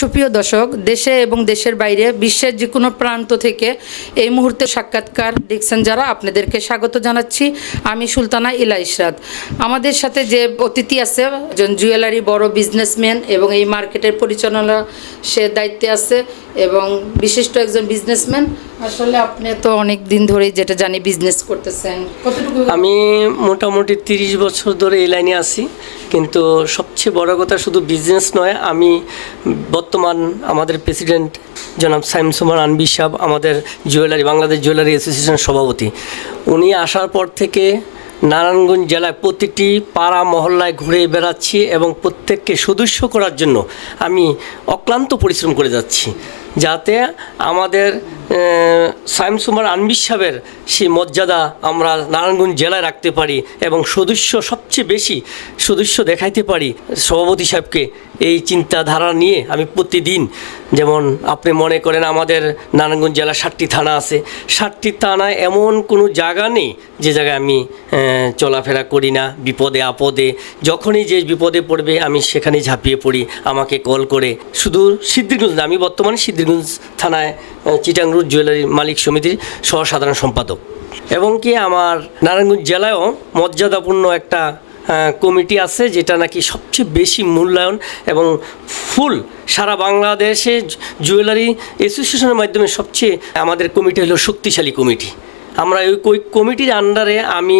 সুপ্রিয় দর্শক, দেশে এবং দেশের বাইরে বিশ্বের যে কোনো প্রান্ত থেকে এই মুহূর্তে সাক্ষাৎকার দেখছেন যারা, আপনাদেরকে স্বাগত জানাচ্ছি। আমি সুলতানা ইলা ইশরাত। আমাদের সাথে যে অতিথি আছে, একজন জুয়েলারি বড় বিজনেসম্যান এবং এই মার্কেটের পরিচালনা সে দায়িত্বে আছে এবং বিশিষ্ট একজন বিজনেসম্যান আসলে আপনি তো অনেক দিন ধরেই যেটা জানি বিজনেস করতেছেন আমি মোটামুটি তিরিশ বছর ধরে এই লাইনে আছি, কিন্তু সবচেয়ে বড় কথা শুধু বিজনেস নয়, আমি বর্তমান আমাদের প্রেসিডেন্ট জনাব সাইম সুমার আনবি সাহেব, আমাদের জুয়েলারি বাংলাদেশ জুয়েলারি অ্যাসোসিয়েশনের সভাপতি। উনি আসার পর থেকে নারায়ণগঞ্জ জেলায় প্রতিটি পাড়া, মহল্লায় ঘুরে বেড়াচ্ছি এবং প্রত্যেককে সদস্য করার জন্য আমি অক্লান্ত পরিশ্রম করে যাচ্ছি। যাতে আমাদের সাইম সুমার আনবির সাহেবের সেই মর্যাদা আমরা নারায়ণগঞ্জ জেলায় রাখতে পারি এবং সদস্য সবচেয়ে বেশি সদস্য দেখাইতে পারি সভাপতি সাহেবকে এই চিন্তাধারা নিয়ে আমি প্রতিদিন যেমন আপনি মনে করেন আমাদের নারায়ণগঞ্জ জেলার ষাটটি থানা আছে, ষাটটি থানায় এমন কোনো জায়গা নেই যে জায়গায় আমি চলাফেরা করি না, বিপদে আপদে, যখনই যে বিপদে পড়বে আমি সেখানে ঝাঁপিয়ে পড়ি, আমাকে কল করে। শুধু সিদ্ধিরগঞ্জ আমি বর্তমানে সিদ্ধিরগঞ্জ থানায় আহ, চিটাং রুট জুয়েলারি মালিক সমিতির সহ সাধারণ সম্পাদক। এবং কি আমার নারায়ণগঞ্জ জেলায়ও মর্যাদাপূর্ণ একটা কমিটি আছে যেটা নাকি সবচেয়ে বেশি মূল্যায়ন এবং ফুল সারা বাংলাদেশে জুয়েলারি অ্যাসোসিয়েশনের মাধ্যমে সবচেয়ে আমাদের কমিটি হলো শক্তিশালী কমিটি। আমরা ওই ওই কমিটির আন্ডারে আমি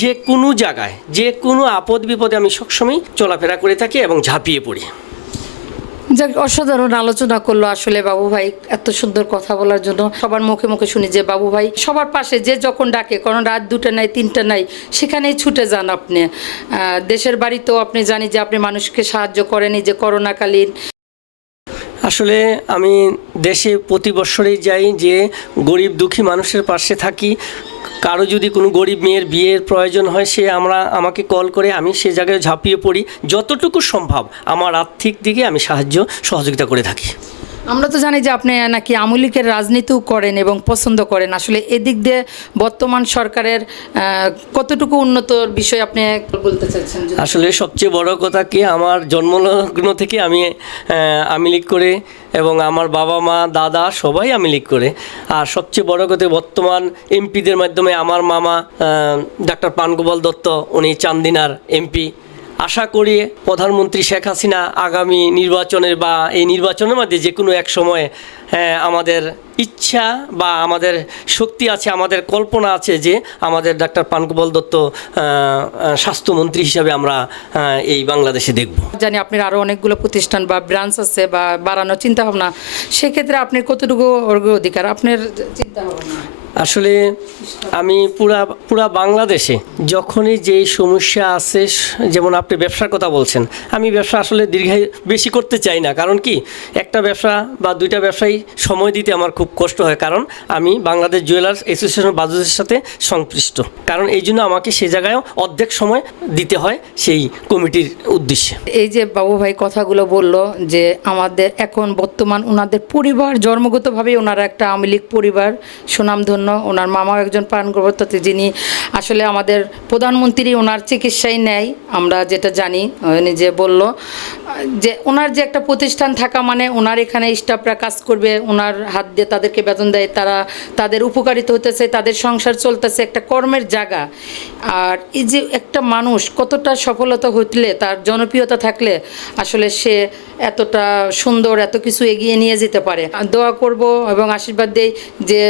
যে কোনো জায়গায় যে কোনো আপদ বিপদে আমি সবসময় চলাফেরা করে থাকি এবং ঝাঁপিয়ে পড়ি। যাক, অসাধারণ আলোচনা করল আসলে বাবু ভাই, এত সুন্দর কথা বলার জন্য। সবার মুখে মুখে শুনি যে, বাবু ভাই, সবার পাশে যে যখন ডাকে কারণ রাত দুটো নাই, তিনটা নাই, সেখানেই ছুটে যান আপনি। দেশের বাড়িতেও আপনি জানি যে, আপনি মানুষকে সাহায্য করেন যে, করোনাকালীন আসলে আমি দেশে প্রতি বছরেই যাই যে গরিব দুঃখী মানুষের পাশে থাকি। কারও যদি কোনো গরিব মেয়ের বিয়ের প্রয়োজন হয়, সে আমরা, আমাকে কল করে আমি সে জায়গায় ঝাঁপিয়ে পড়ি। যতটুকু সম্ভব, আমার আর্থিক দিকে আমি সাহায্য, সহযোগিতা করে থাকি। আমরা তো জানি যে আপনি নাকি আমলিকের রাজনীতিও করেন এবং পছন্দ করেন। আসলে এদিক দিয়ে বর্তমান সরকারের কতটুকু উন্নত বিষয় আপনি বলতে চাচ্ছেন আসলে সবচেয়ে বড় কথা কি, আমার জন্মলগ্ন থেকে আমি আমি লিগ করে এবং আমার বাবা, মা, দাদা সবাই আমি লিগ করে। আর সবচেয়ে বড় কথা, বর্তমান এমপিদের মাধ্যমে আমার মামা ডাক্তার পানগোপাল দত্ত, উনি চান্দিনার এমপি। আশা করি প্রধানমন্ত্রী শেখ হাসিনা আগামী নির্বাচনের বা এই নির্বাচনের মধ্যে যে কোনো এক সময়ে হ্যাঁ, আমাদের ইচ্ছা বা আমাদের শক্তি আছে আমাদের কল্পনা আছে যে আমাদের ডাক্তার পানকোপাল দত্ত স্বাস্থ্যমন্ত্রী হিসাবে আমরা এই বাংলাদেশে দেখব। জানি আপনার আরও অনেকগুলো প্রতিষ্ঠান বা ব্রাঞ্চ আছে বা বাড়ানোর চিন্তাভাবনা সেক্ষেত্রে আপনি কতটুকু অধিকার আপনার চিন্তা ভাবনা আসলে আমি পুরা পুরা বাংলাদেশে যখনই যেই সমস্যা আছে, যেমন আপনি ব্যবসার কথা বলছেন, আমি ব্যবসা আসলে দীর্ঘায়ু, বেশি করতে চাই না। কারণ কি? একটা ব্যবসা বা দুইটা ব্যবসায়ী সময় দিতে আমার খুব কষ্ট হয়। কারণ আমি বাংলাদেশ জুয়েলার্স অ্যাসোসিয়েশন বাজারের সাথে সংশ্লিষ্ট। কারণ এই জন্য আমাকে সে জায়গায় অর্ধেক সময় দিতে হয় সেই কমিটির উদ্দেশ্যে। এই যে বাবু ভাই কথাগুলো বলল যে আমাদের এখন বর্তমান ওনাদের পরিবার জন্মগতভাবে ওনারা একটা আওয়ামী লীগ পরিবার, সুনামধন্য ওনার মামাও একজন প্রাণগ্রবর্তী যিনি আসলে আমাদের প্রধানমন্ত্রী, ওনার চিকিৎসায় নেয়। আমরা যেটা জানি, উনি যে বলল, যে ওনার যে একটা প্রতিষ্ঠান থাকা মানে ওনার এখানে স্টাফরা কাজ করবে, ওনার হাত দিয়ে তাদেরকে বেতন দেয়, তারা তাদের উপকারিত হতেছে তাদের সংসার চলতেছে, একটা কর্মের জায়গা। আর এই যে একটা মানুষ কতটা সফলতা হইলে, তার জনপ্রিয়তা থাকলে আসলে সে এতটা সুন্দর, এত কিছু এগিয়ে নিয়ে যেতে পারে। দোয়া করব এবং আশীর্বাদ দেই যে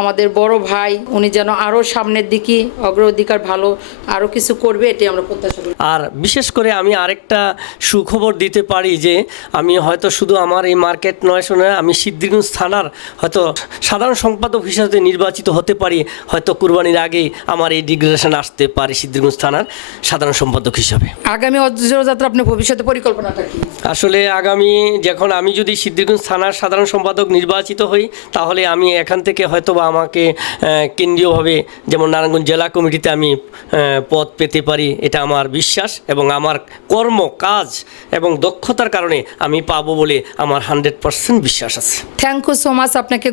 আমাদের বড় ভাই উনি যেন আরও সামনের দিকে অগ্রাধিকার ভালো আরও কিছু করবে এটি আমরা প্রত্যাশা করি। আর বিশেষ করে আমি আরেকটা সুখবর দিতে পারি যে আমি হয়তো শুধু আমার এই মার্কেট নয় শুনে আমি সিদ্ধিগঞ্জ থানার হয়তো সাধারণ সম্পাদক হিসাবে নির্বাচিত হতে পারি হয়তো কুরবানির আগেই আমার এই ডিগ্রেশন আসতে পারে সিদ্ধিগঞ্জ থানার সাধারণ সম্পাদক হিসাবে। আগামী অজরযাত্রা আপনার ভবিষ্যতে পরিকল্পনাটা কি? আসলে আগামী যখন আমি যদি সিদ্ধিগঞ্জ থানার সাধারণ সম্পাদক নির্বাচিত হই তাহলে আমি এখান থেকে হয়তো বা আমাকে আহ, কেন্দ্রীয়ভাবে যেমন নারায়ণগঞ্জ জেলা কমিটিতে আমি পদ পেতে পারি এটা আমার বিশ্বাস এবং আমার কর্ম কাজ এবং দক্ষতার কারণে আমি পাবো বলে আমার হান্ড্রেড পার্সেন্ট বিশ্বাস আছে। থ্যাংক ইউ সো মাচ আপনাকে